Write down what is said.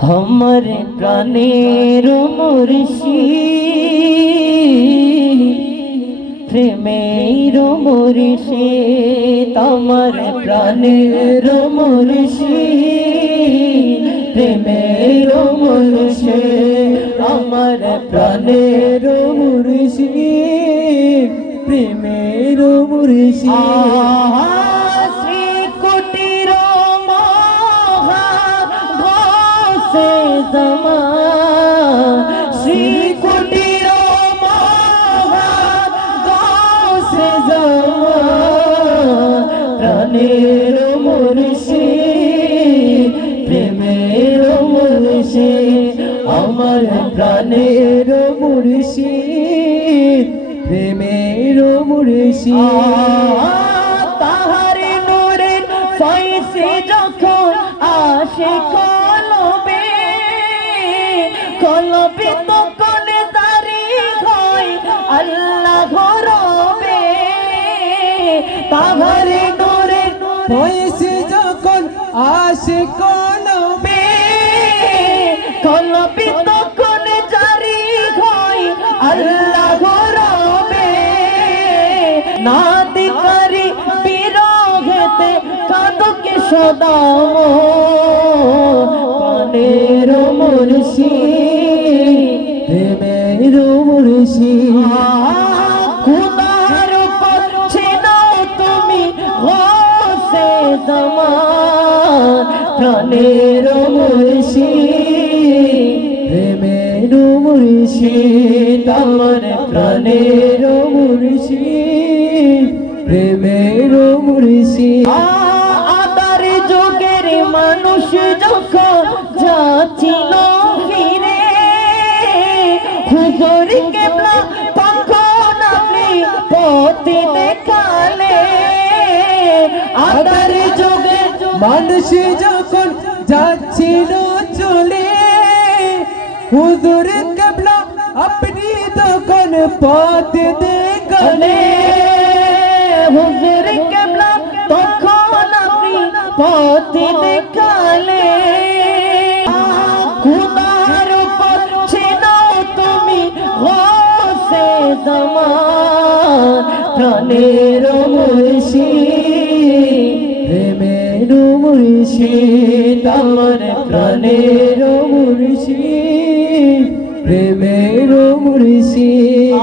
আমার প্রাণের মুর্শিদ প্রেমের মুর্শিদ আমার প্রাণের মুর্শিদ প্রেমের মুর্শিদ আমার প্রাণের মুর্শিদ প্রেমের মুর্শিদ শ্রী কুটির গৌসে জামান প্রাণের মুর্শিদ প্রেমের মুর্শিদ আমার প্রাণের মুর্শিদ প্রেমের মুর্শিদ তাহারে নূরের ফয়েজে যখন আসে কলবে তখন তারি হয় আল্লাহ রবে তাহারে নূরের ফয়েজে যখন আসে কলবে তখন জারি হয় আল্লাহ রবে নাদি করি বিরহেতে কাঁদকে সদাম প্রাণের মুর্শিদ প্রেমের মুর্শিদ খুদার উপর ছিনাও তুমি গৌসে জামান প্রাণের মুর্শিদ প্রেমের মুর্শিদ আমার প্রাণের মুর্শিদ প্রেমের মুর্শিদ আদার যুগের মানুষ যখন যাচ্ছিল ফিরে হুজুর কেবলা তখন আপনি পথে দেখালে আদার যুগের মানুষ যখন যাচ্ছিল চলে হুজুর কেবলা আপনি তখন পথ দেখালে হুজুর কেবলা তখন আপনি পথ দেখালে খুদার উপর ছিনাও তুমি গৌসে জামান প্রাণের মুর্শিদ প্রেমের মুর্শিদ আমার প্রাণের মুর্শিদ প্রেমের মুর্শিদ